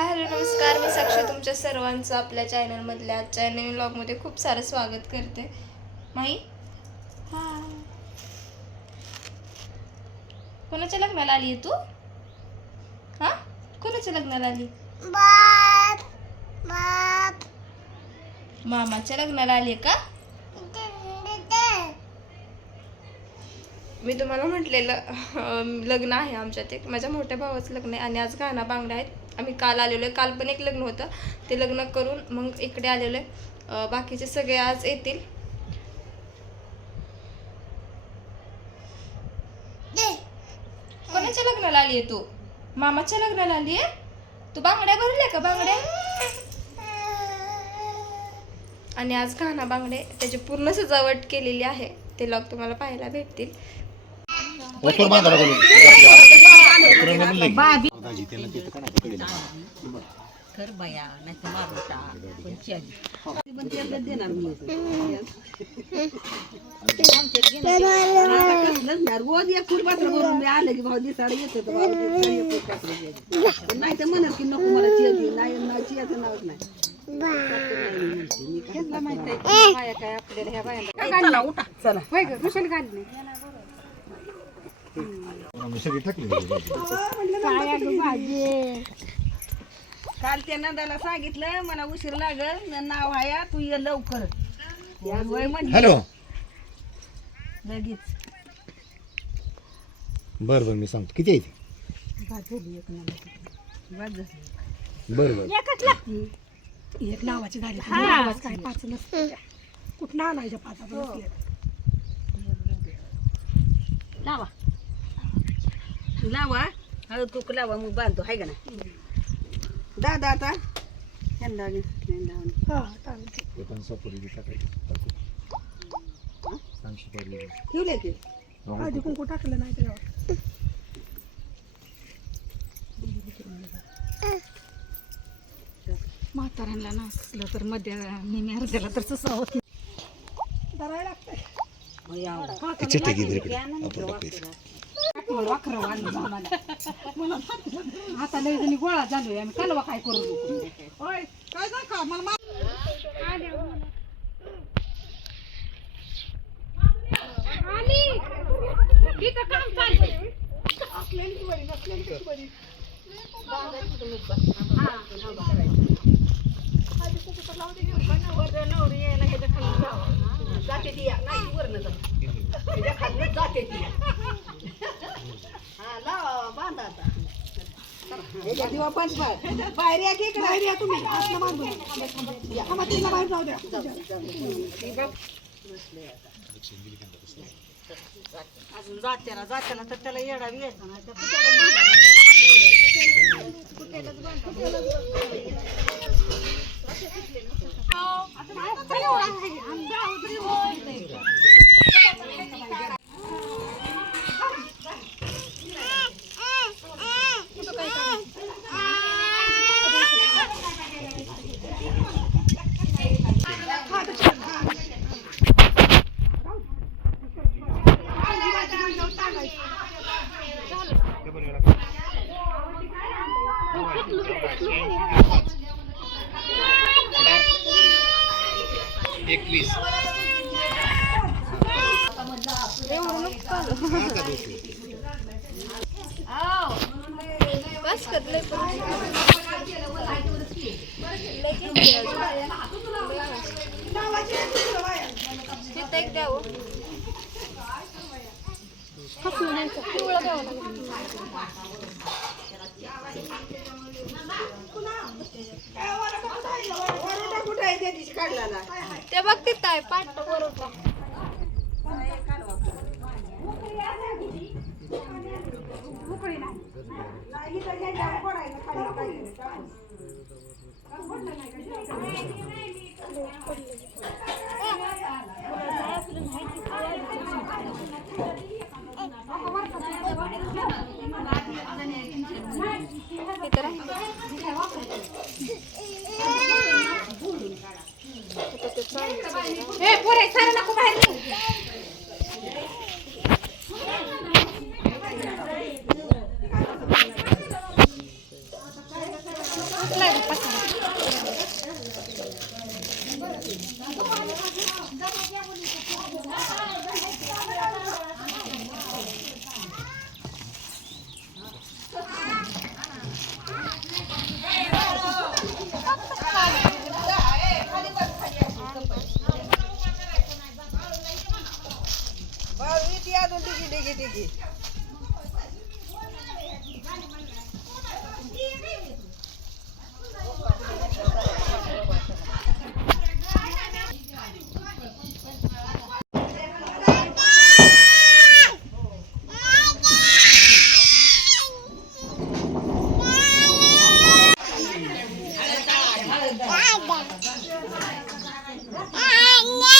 Hi hello नमस्कार. मी साक्षी तुमच्या सर्वांचं आपल्या चॅनलमधल्या आजच्या नवीन ब्लॉगमध्ये खूप सारं स्वागत करते. माई हाय कोणाच्या लग्नाला आली आहे तू? हा? कोणाच्या लग्नाला आली? मामाच्या लग्नाला आली आहे का? मी तुम्हाला म्हटलेलं लग्न आहे आमच्यात एक. माझ्या मोठ्या भावाचं लग्न आहे आणि आज गाणा बांगड्या आहेत. आम्ही काल आलेलो आहे. काल पण एक लग्न होतं. ते लग्न करून मग इकडे आलेलो आहे. बाकीचे सगळे आज येतील. कोणाच्या लग्नाला आली आहे तू? मामाच्या लग्नाला आली आहे? तू बांगड्या भरल्या का बांगड्या? आणि आज घाणा बांगडे. त्याची पूर्ण सजावट केलेली आहे. ते लॉग तुम्हाला पाहायला भेटतील. ओपर बांधायला बोलून नाही तर मारुटा कोणची आली रोज एक फूल पात्र भरून मी आले की भाऊ दिसाड येत होतं. नाही. तर म्हणत की नको मला चिया दे नाही नाही चियाचं नावच नाही माहिती आहे काय आपल्याला ह्या बाया चला उठा चला कुशल काढली सगळी टाकली. काल त्या नंदाला सांगितलं मला उशीर लागल न नाव आहे तू ये लवकर. वय म्हणली. हॅलो. लगेच. बर बर मी सांगतो. किती आहे ते? झाली. बर बर. एक नावाची गाडी नावाच काय पाच नसते कुठं आणायच्या पाच नसले. लावा. लावा. हळद कुक लावा मग बांधतो. हाय का ना दादा आता. हा पण सपोरी टाकायची? सुपारी. ठेवले की? आधी कुंकू टाकलं नाही त्याच्यावर म्हाताऱ्यांना नसलं तर मध्ये निम्या अर्ध्याला तर तसं होत धरायला लागतंय. घे इकडे. आपण टाकायचं. वाखरं वाढलं आम्हाला. आता लय जणी गोळा झालोय आम्ही. कालवा काय करू नको. होय काय का? मला मा- जाते ती नाही वरनं जाते त्याच्याखाली जाते ती हा लावा बांधा आता ह्याच्या दिवा पंच बाहेर बाहेर या की बाहेर या तुम्ही. आतनं बांधून या. थांबा, तिला बाहेर जाऊ द्या. अजून जात्याला जात्याला तर त्याला येडा यायचा नाही तर एकवीस. बस द्यावं पिवळं द्यावं लागेल कुठे आहे त्या दिवशी काढला ते बघ काय पाठ बरोबर इथं por aí, na તો ટીકી ટીકી ટીકી Bye.